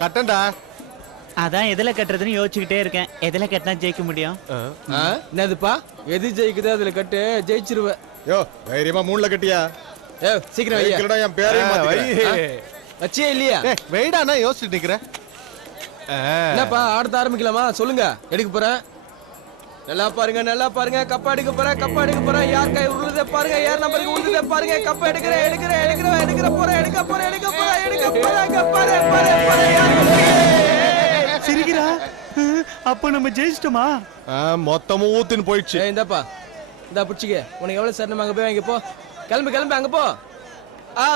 கட்டண்டா. அதான் எதுல கட்டுறதுன்னு யோசிச்சுக்கிட்டே இருக்கேன். எதுல கட்டினா ஜெயிக்க முடியும்? என்னதுப்பா? எது ஜெயிக்குதோ அதுல கட்டு, ஜெயிச்சிருவ. யோ தைரியமா 3ல கட்டியா? ஏ சீக்கிரம் வையா. இல்லடா என் பேரையும் மாத்திக்கிறேன். வச்சியே இல்லையா? வெயிடா நான் யோசிச்சுட்டு நிக்கிறேன். என்னப்பா ஆடத்த ஆரம்பிக்கலாமா? சொல்லுங்க. எடுக்க போறேன். நல்லா பாருங்க, நல்லா பாருங்க. கப்பா எடுக்க போறேன், கப்பா எடுக்க போறேன். யார் கை உருளுதே பாருங்க, யார் நம்பருக்கு உருளுதே பாருங்க. கப்பா எடுக்கிறேன், எடுக்கிறேன், எடுக்கிறேன், எடுக்கிற போறேன், எடுக்க போறேன், எடுக்க போறேன், எடுக்க போறேன். கப்பாரே பாரே பாரே யார் சிரிக்கிறா? அப்ப நம்ம ஜெயிச்சிட்டோமா? மொத்தமும் ஊத்தின்னு போயிடுச்சு. இந்தாப்பா, இந்தா பிடிச்சிக்க. உனக்கு எவ்வளவு சரணம் அங்க போய் வாங்கி போ. கிளம்பு கிளம்பு அங்க போ.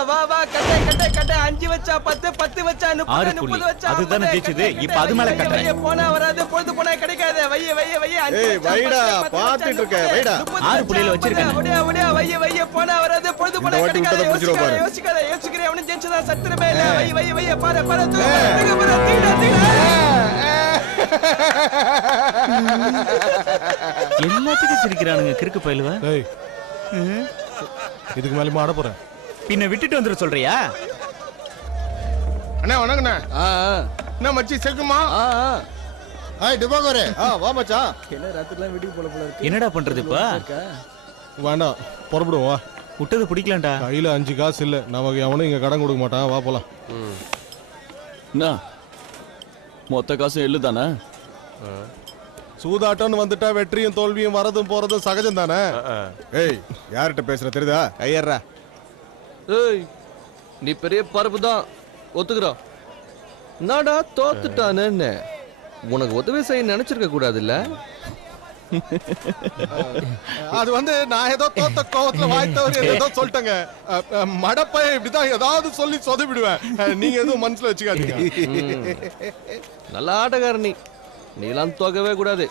வா வா கட்டை கட்டை கட்டை. 5 வச்சா 10, 10 வச்சா 30, 30 வச்சா அதுதானே ஜெயிச்சது. இப்ப அது மேல கட்டை. போனா வராது, பொழுது போனா கிடைக்காது. வைய வைய வைய. ஏய் வைடா பாத்துட்டு இருக்க. வைடா 6 புள்ளியில வச்சிருக்கேன். அப்படியே அப்படியே வைய வைய. போனா வராது, பொழுது போனா கிடைக்காது. யோசிக்காத யோசிக்கிறேன். அவனு ஜெயிச்சதா சத்திரமே இல்ல. வைய வைய வைய. பாரு பாரு தூக்கு பாரு. Theta theta. எல்லாத்துக்கும் சிரிக்கிறானுங்க கிறுக்கு பயிலுவ. ஏய் இதுக்கு மேல ஆட போறேன். பின்ன விட்டுட்டு வந்துட சொல்றியா? அண்ணா வணக்கண்ணா. என்ன மச்சி செக்குமா? ஹாய் டிபாகரே. வா மச்சான். என்ன ராத்திரிலாம் வீட்டுக்கு போல போல இருக்கு. என்னடா பண்றது இப்ப? வேண்டாம் புறப்படுவோம் வா. விட்டது பிடிக்கலாம்டா. கையில 5 காசு இல்ல. நமக்கு எவனும் இங்க கடன் கொடுக்க மாட்டான். வா போலாம். என்ன மொத்த காசும் எள்ளு தானே? சூதாட்டம்னு வந்துட்டா வெற்றியும் தோல்வியும் வரதும் போறதும் சகஜம் தானே. ஏய் யார்கிட்ட பேசுற தெரியுதா? ஐயர்ரா. ஏய் நீ பெரிய பருப்பு தான் ஒத்துக்கிறோம். நாடா தோத்துட்டானே. உனக்கு உதவி செய்ய நினைச்சிருக்க கூடாது இல்ல? அது வந்து நான் ஏதோ தோத்த கோவத்துல வாய்த்தவர் ஏதோ சொல்லிட்டேங்க. மடப்பை இப்படிதான் ஏதாவது சொல்லி சொதப்பிடுவேன். நீங்க எதுவும் மனசுல வச்சுக்காதீங்க. நல்ல ஆட்டக்கார நீ எல்லாம் தோக்கவே கூடாது.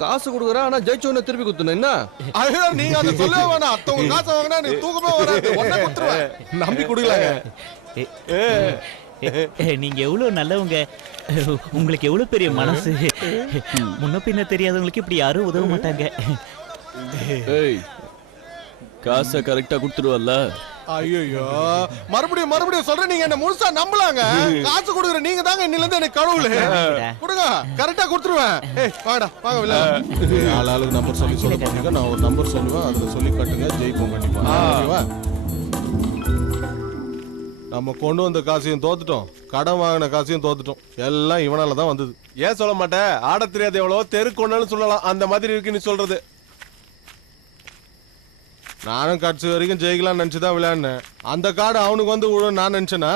காசு கொடுக்குற ஆனா ஜெயிச்சவன திருப்பி குத்துன என்ன? ஐயோ நீங்க அதை சொல்லவே வேணாம். அடுத்தவங்க காசு வாங்கினா நீ தூக்கமே வராது. உடனே குத்துருவேன். நம்பி குடுக்கலாங்க. நீங்க எவ்வளவு நல்லவங்க. உங்களுக்கு எவ்வளவு பெரிய மனசு. முன்ன பின்ன தெரியாதவங்களுக்கு இப்படி யாரும் உதவ மாட்டாங்க. ஏய் காசை கரெக்டா கொடுத்துருவல்ல? ஐயோ மறுபடியும் மறுபடியும் சொல்றேன். நீங்க என்ன முழுசா நம்பலாங்க. காசு கொடுக்குற நீங்க தாங்க இன்னில இருந்து எனக்கு கடவுள். கொடுங்க கரெக்டா கொடுத்துருவேன். ஏய் வாடா வாங்க வில்ல. ஆளாளுக்கு நம்பர் சொல்லி சொல்ல போறீங்க. நான் ஒரு நம்பர் சொல்லுவேன். அதுல சொல்லி கட்டுங்க. ஜெயிப்போம் கண்டிப்பா. ஓகேவா? நம்ம கொண்டு வந்த காசையும் தோத்துட்டோம். கடன் வாங்கின காசையும் தோத்துட்டோம். எல்லாம் இவனால தான் வந்தது. ஏன் சொல்ல மாட்டேன்? ஆட தெரியாது எவ்வளவு தெரு கொண்டாலும் சொல்லலாம். அந்த மாதிரி இருக்கு நீ சொல்றது. நானும் கட்சி வரைக்கும் ஜெயிக்கலாம் நினைச்சுதான் விளையாடினேன். அந்த கார்டு அவனுக்கு வந்து விழும் நான் நினைச்சேனா?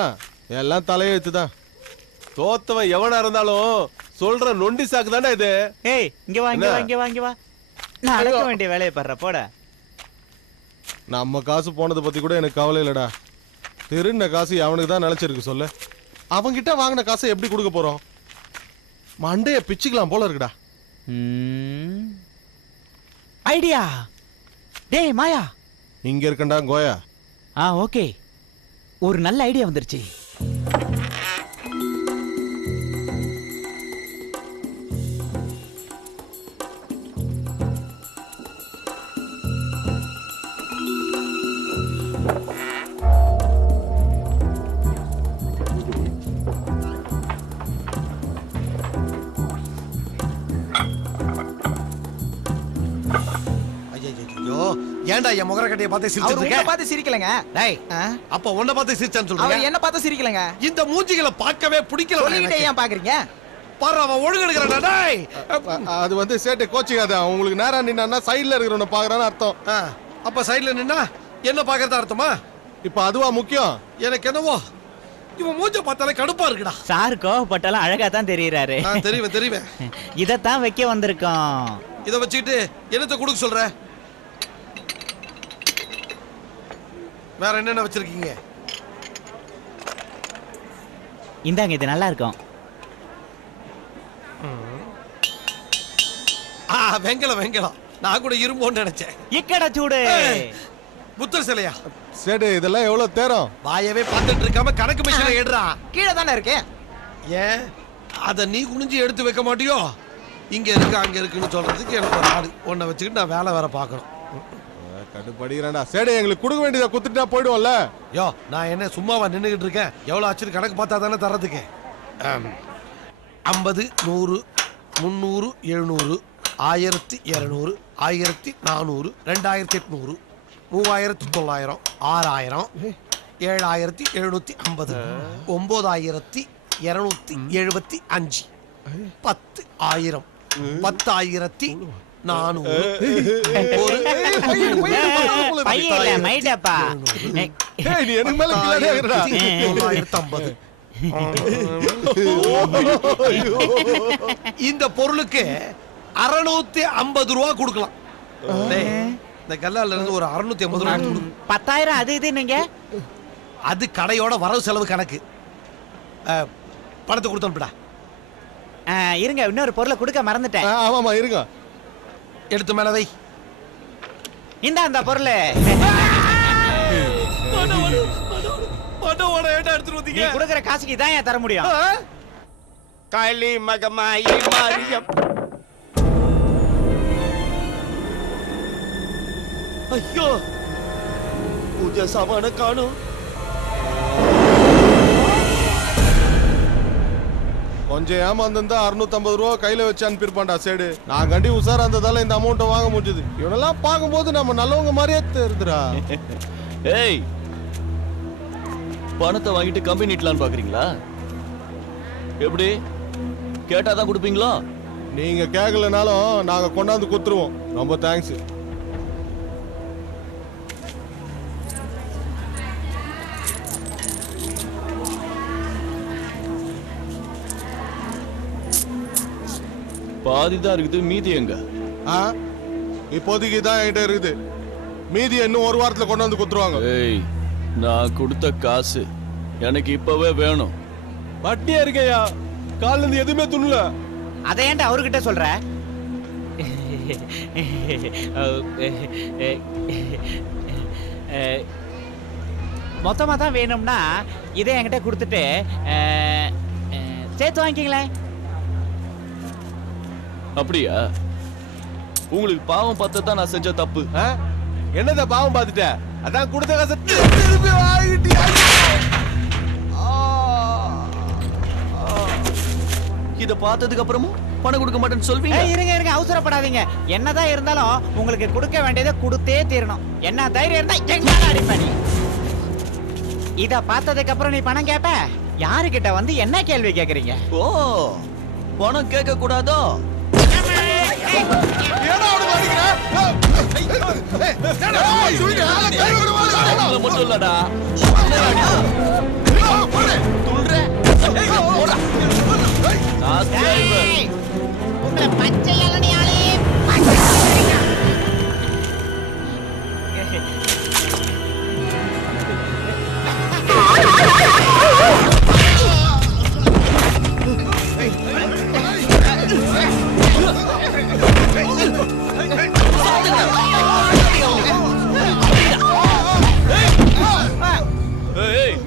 எல்லாம் தலையெழுத்து தான். தோத்தவன் எவனா இருந்தாலும் சொல்ற நொண்டி சாக்கு தானே இது. ஏய் இங்க வா இங்க வா இங்க வா இங்க வா. நான் அடக்க வேண்டிய வேலையை பண்ற போட. நம்ம காசு போனதை பத்தி கூட எனக்கு கவலை இல்லடா. திருண்ண காசு அவனுக்கு தான் நினைச்சிருக்கு சொல்லு. அவன்கிட்ட வாங்கின காசை எப்படி கொடுக்க போறோம்? மண்டைய பிச்சுக்கலாம் போல இருக்குடா. ஐடியா. டேய் மாயா. இங்க இருக்கண்டா கோயா. ஓகே. ஒரு நல்ல ஐடியா வந்துருச்சு. ஏன்டா என் முகர கட்டைய பார்த்து சிரிச்சிட்டு இருக்க? அவரை பார்த்து சிரிக்கலங்க. டேய் அப்ப உன்னை பார்த்து சிரிச்சான்னு சொல்றீங்க? அவர் என்ன பார்த்து சிரிக்கலங்க. இந்த மூஞ்சிகளை பார்க்கவே பிடிக்கல. சொல்லிட்டே ஏன் பாக்குறீங்க? பாரு அவன் ஒழுங்கு எடுக்கறானே. டேய் அது வந்து சேட்டை கோச்சிக்காத. உங்களுக்கு நேரா நின்னா சைடுல இருக்கிறவன பாக்குறான்னு அர்த்தம். அப்ப சைடுல நின்னா என்ன பாக்குறதா அர்த்தமா? இப்ப அதுவா முக்கியம்? எனக்கு என்னவோ இவன் மூஞ்ச பார்த்தாலே கடுப்பா இருக்குடா. சார் கோவப்பட்டாலும் அழகா தான் தெரியறாரு. தெரியும் தெரியும். இதத்தான் வைக்க வந்திருக்கோம். இத வச்சுக்கிட்டு என்னத்தை கொடுக்க சொல்ற? வேற என்னென்ன வச்சிருக்கீங்க? இந்தாங்க இது நல்லா இருக்கும். வெங்கலம் வெங்கலம். நான் கூட இரும்போன்னு நினைச்சேன். இக்கட சூடு. புத்தர் சிலையா? சேடு இதெல்லாம் எவ்வளவு தேரும்? வாயவே பார்த்துட்டு இருக்காம கணக்கு மிஷினை எடுறா. கீழே தானே இருக்கு. ஏன் அத நீ குனிஞ்சு எடுத்து வைக்க மாட்டியோ? இங்க இருக்கு அங்க இருக்குன்னு சொல்றதுக்கு எனக்கு ஒரு ஆடு. உன்னை வச்சுக்கிட்டு நான் வேலை வேற பார்க்கணும். கடுப்படிக்கிறேன்டா. சேடு எங்களுக்கு கொடுக்க வேண்டியதை குத்துட்டா போயிடுவோம்ல. யோ நான் என்ன சும்மாவா நின்னுகிட்டு இருக்கேன்? எவ்வளவு ஆச்சு கணக்கு பார்த்தா தானே தரதுக்கு. 50, 100, 300, 700, 1200, 1400, 2800, 3900, 6000, 7750, 9275, 10,000, 10,400, பையல மைடப்பா ஏய், நீ எனக்கு மேல கில்லாடியா இருக்கடா. 950. இந்த பொருளுக்கு 650 ரூபா கொடுக்கலாம். டேய், இந்த கல்லால இருந்து ஒரு 650 ரூபா கொடு. 10,000 அது இது நீங்க அது கடையோட வரவு செலவு கணக்கு. பணத்தை கொடுத்து அனுப்புடா. இருங்க இன்னொரு பொருளை கொடுக்க மறந்துட்டேன். ஆமாமா இருங்க. எடுத்து மேல வை. இந்த அந்த பொருள் நீ கொடுக்கிற காசுக்கு இதான் ஏன் தர முடியும்? காளி மகமாயி மாரியம். ஐயோ, பூஜை சாமான காணும். கொஞ்சம் ஏமாந்திருந்தா 650 ரூபா கையில வச்சு அனுப்பியிருப்பான்டா சேடு. நான் கண்டி உசாரா இருந்ததால இந்த அமௌண்ட்டை வாங்க முடிஞ்சது. இவனெல்லாம் பார்க்கும்போது நம்ம நல்லவங்க மாதிரியே தெரியுதுடா. ஏய், பணத்தை வாங்கிட்டு கம்பெனி நீட்டலான்னு பாக்குறீங்களா? எப்படி கேட்டாதான் கொடுப்பீங்களா? நீங்க கேட்கலனாலும் நாங்க கொண்டாந்து குத்துருவோம். ரொம்ப தேங்க்ஸ். பாதிதான் இருக்குது, மீதி எங்க? இப்போதைக்கு தான் என்கிட்ட இருக்குது. மீதி இன்னும் ஒரு வாரத்துல கொண்டாந்து குத்துருவாங்க. ஏய், நான் கொடுத்த காசு எனக்கு இப்பவே வேணும். வட்டியா இருக்கையா, கால்ல இருந்து எதுவுமே துண்ணல. அதை ஏன்டா அவர்கிட்ட சொல்ற? மொத்தமா தான் வேணும்னா இதை என்கிட்ட கொடுத்துட்டு சேர்த்து வாங்கிக்கங்களேன். அப்படியா? உங்களுக்கு பாவம் பார்த்து தான் நான் செஞ்ச தப்பு. என்னத பாவம் பார்த்துட்ட? அதான் கொடுத்த காசை திருப்பி வாங்கிட்டியா? இத பார்த்ததுக்கு அப்புறமும் பணம் கொடுக்க மாட்டேன்னு சொல்வீங்க? இருங்க இருங்க, அவசரப்படாதீங்க. என்னதான் இருந்தாலும் உங்களுக்கு கொடுக்க வேண்டியதை கொடுத்தே தீரணும். என்ன தைரியம் இருந்தா எங்கால அடிப்பணி. இத பார்த்ததுக்கு அப்புறம் நீ பணம் கேப்ப? யாருகிட்ட வந்து என்ன கேள்வி கேக்குறீங்க? ஓ, பணம் கேட்க கூடாதோ? மட்டும் இல்லடா, உங்களை பச்சை இளநியாலே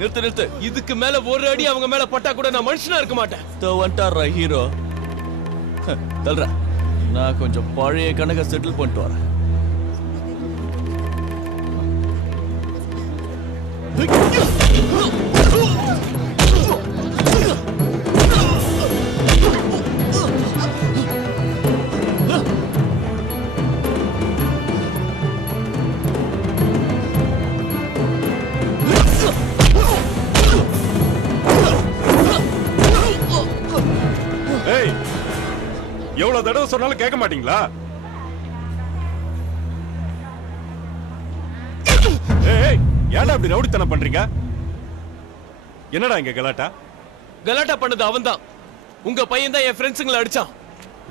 நிறுத்து நிறுத்து. இதுக்கு மேல ஒரு அடி அவங்க மேல பட்டா கூட நான் மனுஷனா இருக்க மாட்டேன். வந்துட்டாரா ஹீரோ? தல்றா, நான் கொஞ்சம் பழைய கணக்கை செட்டில் பண்ணிட்டு வரேன். எவ்வளவு தடவை சொன்னாலும் கேட்க மாட்டீங்களா? ஏன்டா அப்படி ரவுடித்தனம் பண்றீங்க? என்னடா இங்க கலாட்டா? கலாட்டா பண்ணது அவன்தான். உங்க பையன் தான் என் ஃப்ரெண்ட்ஸுங்களை அடிச்சான்.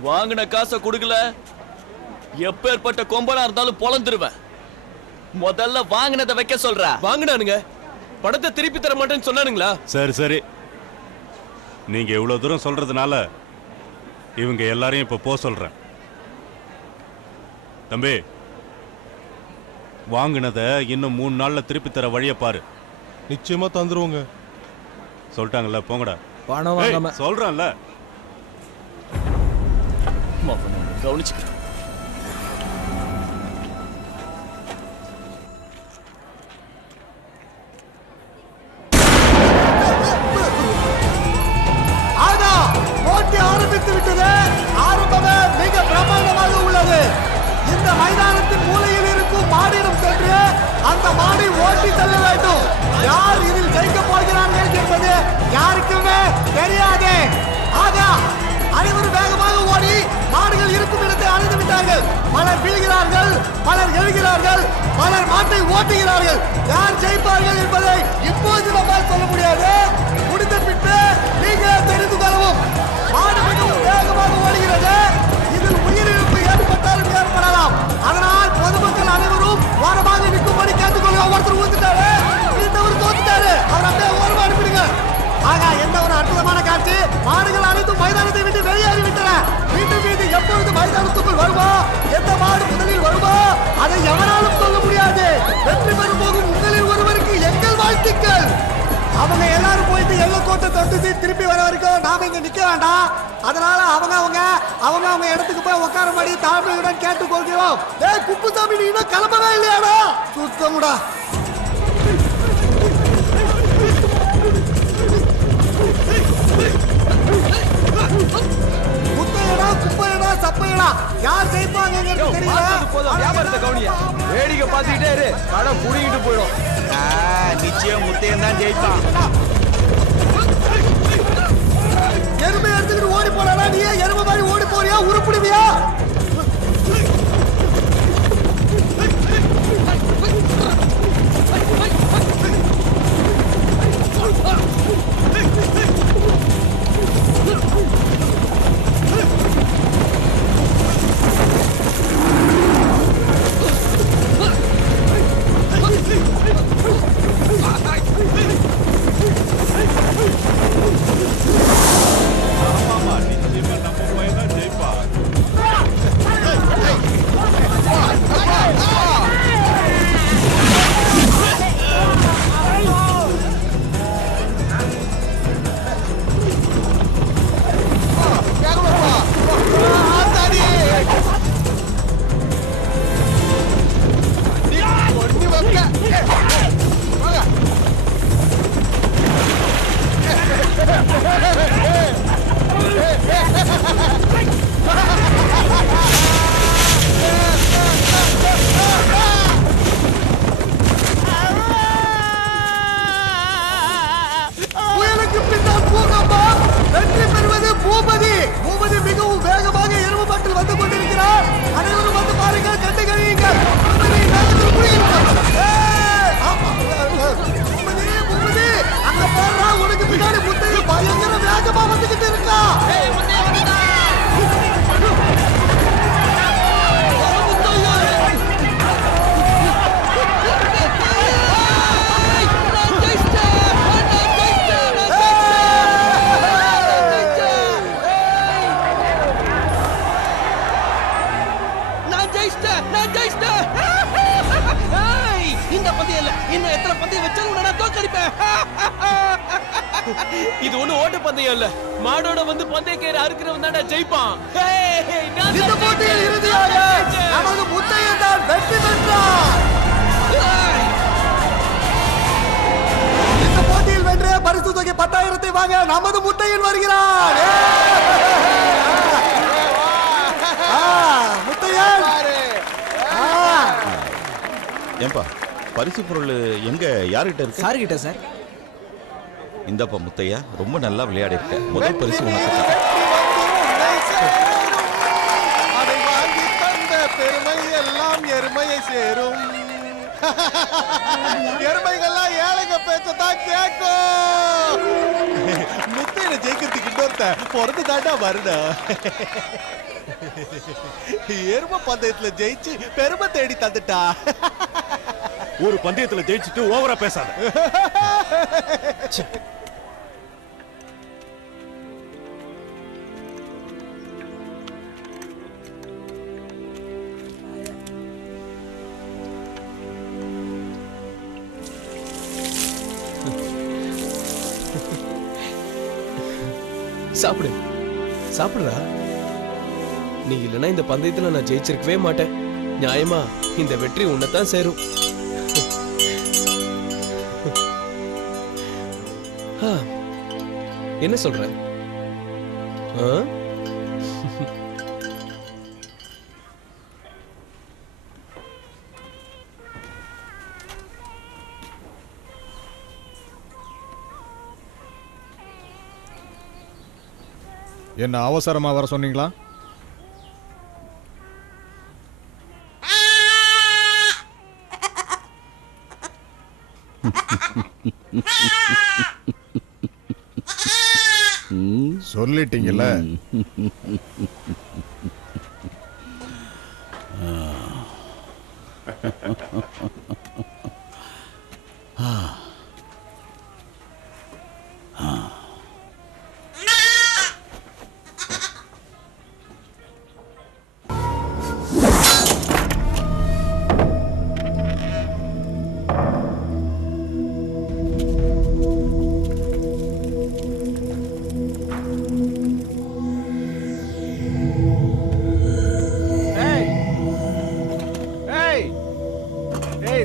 வாங்கின காசை கொடுக்கல, எப்பேற்பட்ட கொம்பனா இருந்தாலும் பொழந்துருவேன். முதல்ல வாங்கினதை வைக்க சொல்ற. வாங்கினானுங்க, படத்தை திருப்பி தர மாட்டேன்னு சொன்னானுங்களா? சரி சரி, நீங்க இவ்வளவு தூரம் சொல்றதுனால இவங்க எல்லாரையும் இப்ப போ சொல்றேன். தம்பி, வாங்கினத இன்னும் 3 நாள்ல திருப்பி தர வழிய பாரு. நிச்சயமா தந்துருவோங்க. சொல்லிட்டாங்கல்ல, போங்கடா. பணம் வாங்காம சொல்றேன்ல. கவனிச்சுக்கிறேன். மைதானத்தின் மூலையில் இருக்கும் மாடிடம் சென்று அந்த மாடை ஓட்டி செல்ல வேண்டும். யார் இதில் ஜெயிக்க போகிறார்கள் என்பது யாருக்குமே தெரியாது. ஆக அனைவரும் வேகமாக ஓடி மாடுகள் இருக்கும் இடத்தை அடைந்து விட்டார்கள். பலர் வீழ்கிறார்கள், பலர் எழுகிறார்கள், பலர் மாட்டை ஓட்டுகிறார்கள். யார் ஜெயிப்பார்கள் என்பதை இப்போது நம்மால் சொல்ல முடியாது. முடிந்த பின்பு நீங்களே தெரிந்து கொள்ளவும். மாடு மிகவும் வேகமாக ஓடுகிறது. இதில் உயிரிழப்பு ஏற்பட்டாலும் ஏற்படலாம். அதனால் பொதுமக்கள் அனைவரும் ஓரமாக நிற்கும்படி கேட்டுக்கொள்ள. ஒருத்தர் ஊத்துட்டாரு, இன்னொரு தோத்துட்டாரு, அவர் அப்படியே ஓரமா அனுப்பிடுங்க. ஆக எந்த ஒரு அற்புதமான காட்சி. மாடுகள் அனைத்தும் மைதானத்தை விட்டு வெளியேறிவிட்டன. மீண்டும் இது எப்பொழுது மைதானத்துக்குள் வருமோ, எந்த மாடு முதலில் வருமோ அதை எவனாலும் சொல்ல முடியாது. வெற்றி பெறும் போகும் உங்களில் ஒருவருக்கு எங்கள் வாழ்த்துக்கள். அவங்க எல்லாரும் போயிட்டு எல்லைக்கோட்டை தொட்டு திருப்பி வர வரைக்கும் நாம இங்க நிக்க வேண்டாம். அதனால அவங்க இடத்துக்கு போய் உட்காரபடி தாழ்மையுடன் கேட்டுக்கொள்கிறோம். ஏய் குப்புசாமி, நீ இன்னும் கிளம்பவே இல்லையாடா? சுத்தமுடா. குப்பையடா குப்பையடா சப்பையடா, யார் ஜெயிப்பாங்கன்னு தெரியல. வியாபாரத்தை கவனியா வேடிக்கை பார்த்துக்கிட்டே இரு, கடை புடிங்கிட்டு போயிடும். நிச்சயம் முத்தையன் தான் ஜெயிப்பான். எருமை எடுத்துக்கிட்டு ஓடி போனா நீ எருமை மாதிரி ஓடி போறியா? உருப்பிடுவியா? இது ஒண்ணு ஓட்ட பந்தயம் இல்ல, மாடோட வந்து பந்தயக்கயிறு அறுக்கிறவன் தான்டா ஜெயிப்பான். இந்த போட்டியில் இறுதியாக நமது முத்தையன் தான் வெற்றி பெற்றார். இந்த போட்டியில் வென்ற பரிசு தொகை 10,000 வாங்க நமது முத்தையன் வருகிறார். முத்தையன் ஏன்பா பரிசு பொருள் எங்க யார்கிட்ட இருக்கு? சார் கிட்ட சார். இந்தப்பா முத்தையா, ரொம்ப நல்லா விளையாடி இருக்க. முதல் பரிசு உனக்கு தான். அதை வாங்கி தந்த பெருமை எல்லாம் எருமையை சேரும். எருமைகள்லாம் ஏழைங்க பேச்சதான் கேட்கும். முத்தையனை ஜெயிக்கிறதுக்கு இன்னொருத்த பிறந்து தாண்டா வரணும். எருமை பந்தயத்துல ஜெயிச்சு பெருமை தேடி தந்துட்டா. ஒரு பந்தயத்துல ஜெயிச்சுட்டு ஓவரா பேசாத. சாப்பிடு சாப்பிடுறா. நீ இல்லைன்னா இந்த பந்தயத்துல நான் ஜெயிச்சிருக்கவே மாட்டேன். நியாயமா இந்த வெற்றி உன்னைத்தான் சேரும். என்ன சொல்ற? என்ன அவசரமா வர சொன்னீங்களா? சொல்லிட்டீங்கல்ல.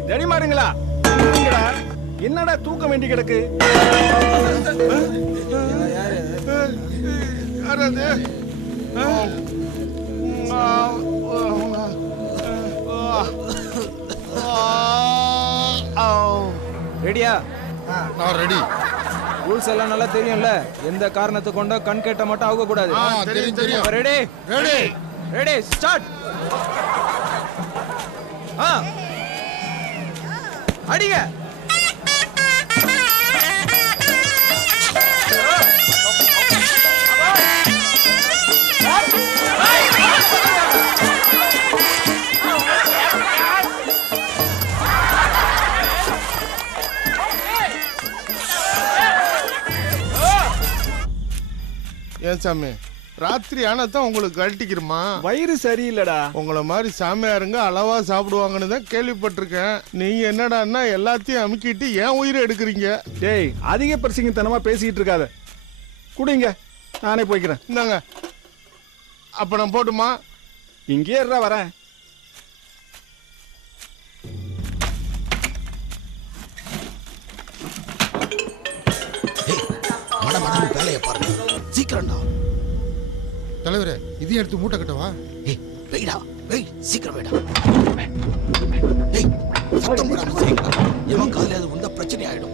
தடிமாடுங்களா, என்னடா தூக்க வேண்டி கிடக்கு? ரெடியா? நான் ரெடி. ரூல்ஸ் எல்லாம் நல்லா தெரியும்ல. எந்த காரணத்தை கொண்ட கண் கேட்ட மட்டும் ஆக கூடாது. தெரியும். Ready ready ready start. அடிங்க. ஏன் சாமி, ராத்திரி ஆனதான் உங்களுக்கு கழட்டிக்கிறமா? வயிறு சரியில்லடா. உங்களை மாதிரி சாமியாருங்க அளவா சாப்பிடுவாங்கன்னு தான் கேள்விப்பட்டிருக்கேன். நீங்க என்னடான்னா எல்லாத்தையும் அமுக்கிட்டு ஏன் உயிரை எடுக்கிறீங்க? டேய், அதிக பிரசிங்கத்தனமா பேசிட்டு இருக்காத. குடிங்க, நானே போய்க்கிறேன். இந்தாங்க. அப்ப நான் போட்டுமா? இங்கே இருடா, வரேன். வேலையை பாருங்க, சீக்கிரம்டா. தலைவரே, இதையும் எடுத்து மூட்டை கட்டவா? வெயிடா, வெய், சீக்கிரம் வெயிடா. டேய், சத்தம் போடாம செய்யுங்க. எவன் காதுல அது வந்தா பிரச்சனை ஆயிடும்.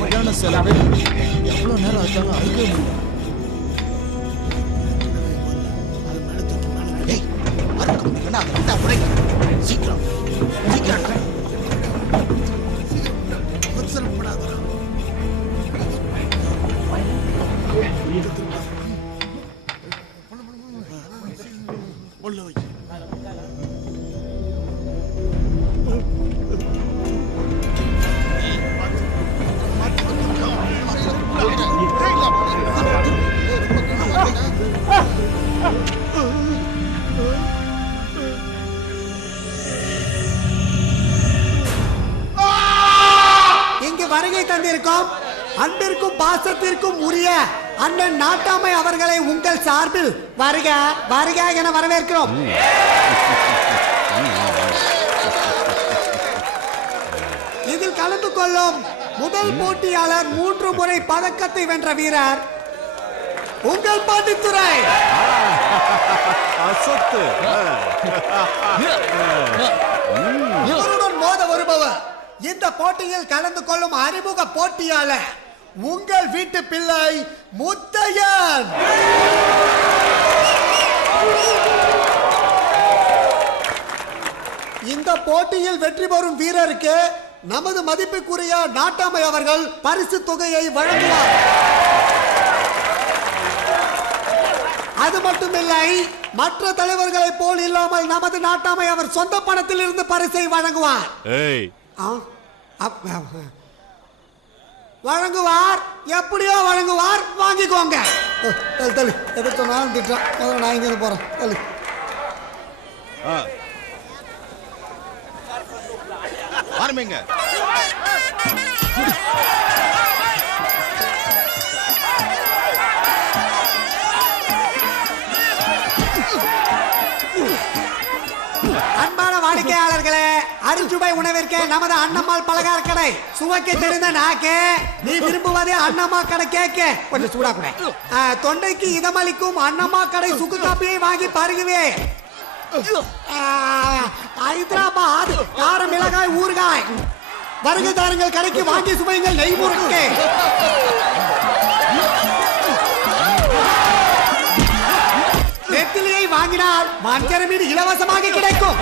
சரியான செலவு. எவ்வளவு நேரம் ஆச்சாலும் அழுகவே முடியல. டேய், அறுக்க முடியலன்னா அதை விட்டா உடைங்க. சீக்கிரம் சீக்கிரம். அவசரப்படாதடா. உள்ள வை. இங்கு வருகை தந்திருக்கும் அன்பிற்கும் பாசத்திற்கும் உரிய அண்ணன் நாட்டாமை அவர்களை உங்கள் சார்பில் வருக வருக என வரவேற்கிறோம். இதில் கலந்து கொள்ளும் முதல் போட்டியாளர் 3 முறை பதக்கத்தை வென்ற வீரர் உங்கள் பாண்டித்துறை. இவருடன் மோத வருபவர் இந்த போட்டியில் கலந்து கொள்ளும் அறிமுக போட்டியாளர் உங்கள் வீட்டு பிள்ளை முத்தையன். இந்த போட்டியில் வெற்றி பெறும் வீரருக்கு நமது மதிப்புக்குரிய நாட்டாமை அவர்கள் பரிசு தொகையை வழங்குவார். அது மட்டுமில்லை, மற்ற தலைவர்களைப் போல் இல்லாமல் நமது நாட்டாமை அவர் சொந்த பணத்தில் இருந்து பரிசை வழங்குவார். வழங்குவார், எப்படியோ வழங்குவார். வாங்கிக்கோங்க. தள்ளு, எதை சொன்னாலும் திட்டுறான். நான் இங்க போறேன். தள்ளு. ஆரம்பிங்க. அன்பான வாடிக்கையாளர்களே, அறுசுவை உணவிற்கு நமது அண்ணம்மாள் பலகார கடை. சுவைக்க தெரிந்த நாக்கு, நீ விரும்புவதே அண்ணம்மா கடை கேக்கு. கொஞ்சம் சூடா கூட. தொண்டைக்கு இதமளிக்கும் அண்ணம்மா கடை சுக்கு காப்பியை வாங்கி பருகுவே. ஹைதராபாத் கார மிளகாய் ஊறுகாய். வருகை தாருங்கள், கடைக்கு வாங்கி சுமையுங்கள் நெய் முறுக்கு. நெத்திலியை வாங்கினால் வஞ்சர மீன் இலவசமாக கிடைக்கும்.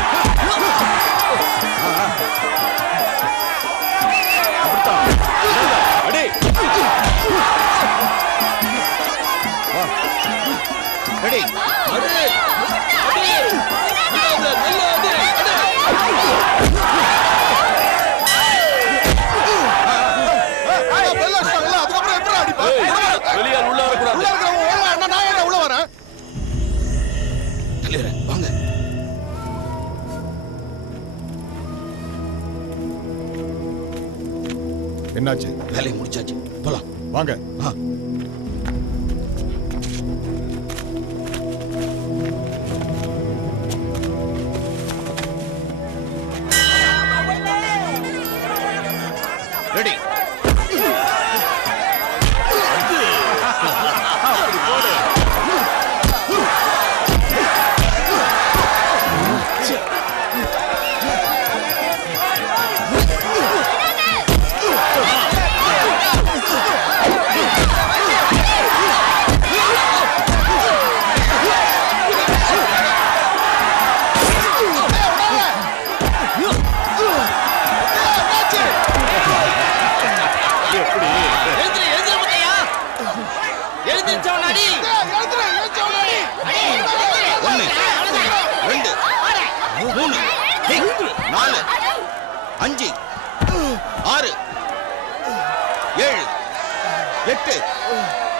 வெளியால் உள்ள வரக்கூடாது. உள்ள வரேன். வாங்க. என்னாச்சு? வேலையை முடிச்சாச்சு, போலாம் வாங்க. ரெடி.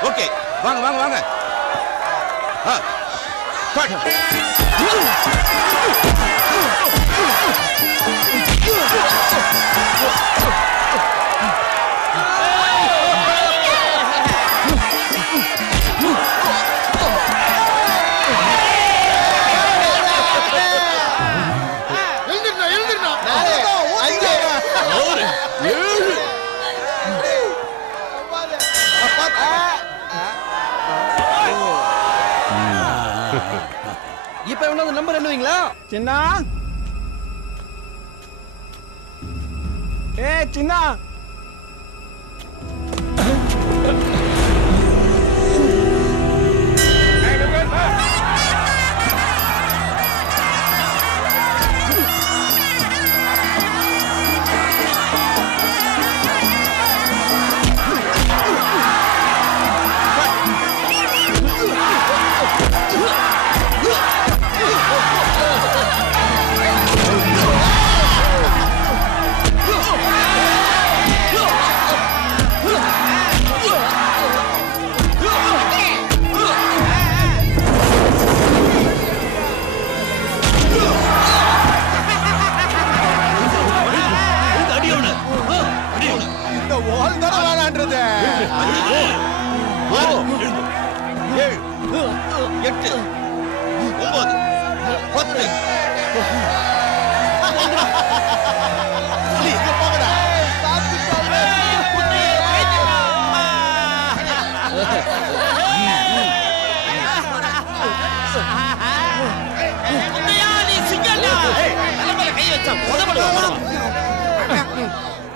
ஓகே, வாங்க வாங்க வாங்க. இப்ப எவனாவது நம்பர் எண்ணுவீங்களா? சின்ன சின்ன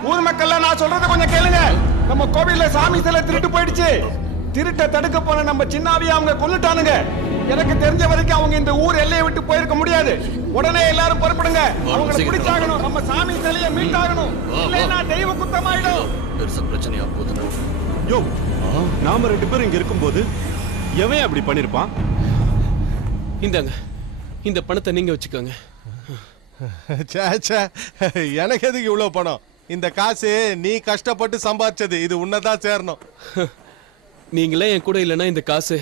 ஊர் மக்கள் நான் சொல்றத கொஞ்சம் கேளுங்க. நம்ம கோவில்ல சாமி சிலை திருட்டு போயிடுச்சு. திருட்ட தடுக்க போன நம்ம சின்னாவியை அவங்க கொன்னுட்டானுங்க. எனக்கு தெரிஞ்ச வரைக்கும் அவங்க இந்த ஊர் எல்லையை விட்டு போயிருக்க முடியாது. உடனே எல்லாரும் புறப்படுங்க. அவங்களை பிடிச்சாகணும். நம்ம சாமி சிலையை மீட்டாகணும். இல்லைன்னா தெய்வ குத்தமாயிடும். பிரச்சனையா போதும். யோ, நாம 2 பேரும் இங்க இருக்கும்போது எவன் அப்படி பண்ணிருப்பான்? இந்தாங்க, இந்த பணத்தை நீங்க வச்சுக்கோங்க. எனக்கு எதுக்கு இவ்வளவு பணம்? இந்த காசு நீ கஷ்டப்பட்டு சம்பாதிச்சது. இது உன்னதான் சேரணும். நீங்களே என் கூட இல்லைன்னா இந்த காசு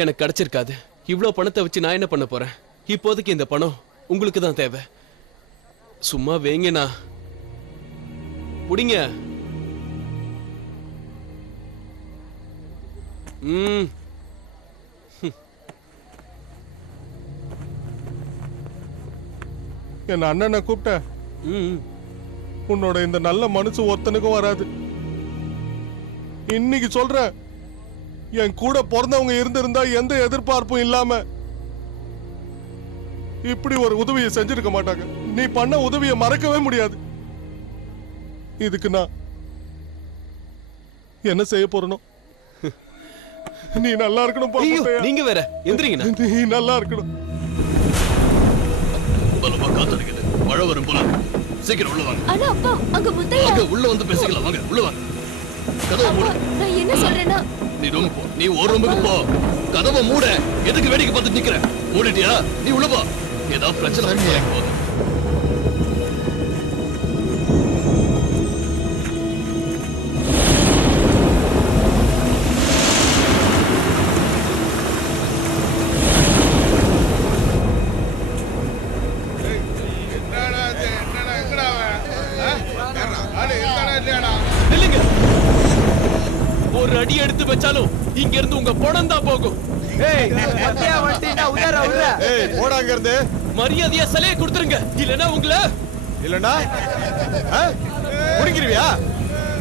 எனக்கு கிடைச்சிருக்காது. இவ்வளவு பணத்தை வச்சு நான் என்ன பண்ண போறேன்? இப்போதைக்கு இந்த பணம் உங்களுக்கு தான் தேவை. சும்மா வேங்கண்ணா, புடிங்க. என் அண்ணனை கூப்பிட்ட. உன்னோட இந்த நல்ல மனசு ஒருத்தனுக்கும் வராது. இன்னைக்கு சொல்றேன், என் கூட பிறந்தவங்க இருந்திருந்தா எந்த எதிர்பார்ப்பும் இல்லாம இப்படி ஒரு உதவியை செஞ்சிருக்க மாட்டாங்க. நீ பண்ண உதவியை மறக்கவே முடியாது. இதுக்கு நான் என்ன செய்ய போறனோ? நீ நல்லா இருக்கணும் பா ஐயோ, முத்தையா. நீங்க வேற எந்திரிங்கண்ணா. நீ நல்லா இருக்கணும். பலமா காத்தடிக்குது, மழை வரும் போல. சீக்கிரம் உள்ள வாங்க. ஆனா அப்பா அங்க முத்தையா அங்க உள்ள வந்து பேசிக்கலாம். வாங்க உள்ள வாங்க. கதவை மூடு. நான் என்ன சொல்றேன்னா நீ ரூம் போ. நீ ஒரு ரூமுக்கு போ. கதவை மூட. எதுக்கு வேடிக்கை பார்த்து நிக்கிற? மூடிட்டியா? நீ உள்ள போ. ஏதாவது பிரச்சனை போதும். நில்லுங்க. ஒரு அடி எடுத்து வச்சாலும் இங்க இருந்து உங்க பணம் தான் போகும். ஏய் மத்தியா வண்டினா உதற உள்ள. ஏய் போடா அங்க இருந்து. மரியாதையா சிலையை கொடுத்துருங்க, இல்லனா உங்களை இல்லடா குடிக்கிறியா?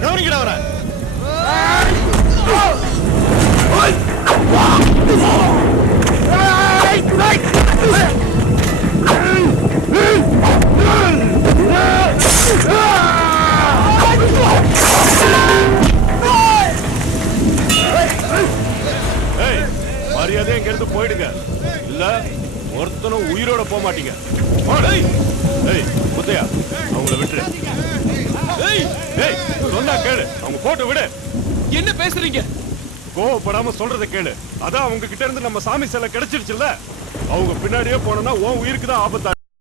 கவனிக்கடா வர. ஏய் மரியாதை இங்க இருந்து போயிடுங்க, இல்ல ஒருத்தனும் உயிரோட போக மாட்டீங்க. ஏய் முத்தையா, அவங்கள விட்டுரு. ஏய், ஏய் சொன்னா கேளு, அவங்க போட்டு விடு. என்ன பேசுறீங்க? கோவப்படாம சொல்றத கேளு. அதான் அவங்க கிட்ட இருந்து நம்ம சாமி சிலை கிடைச்சிருச்சுல்ல, அவங்க பின்னாடியே போனோம்னா உன் உயிருக்கு தான் ஆபத்தா.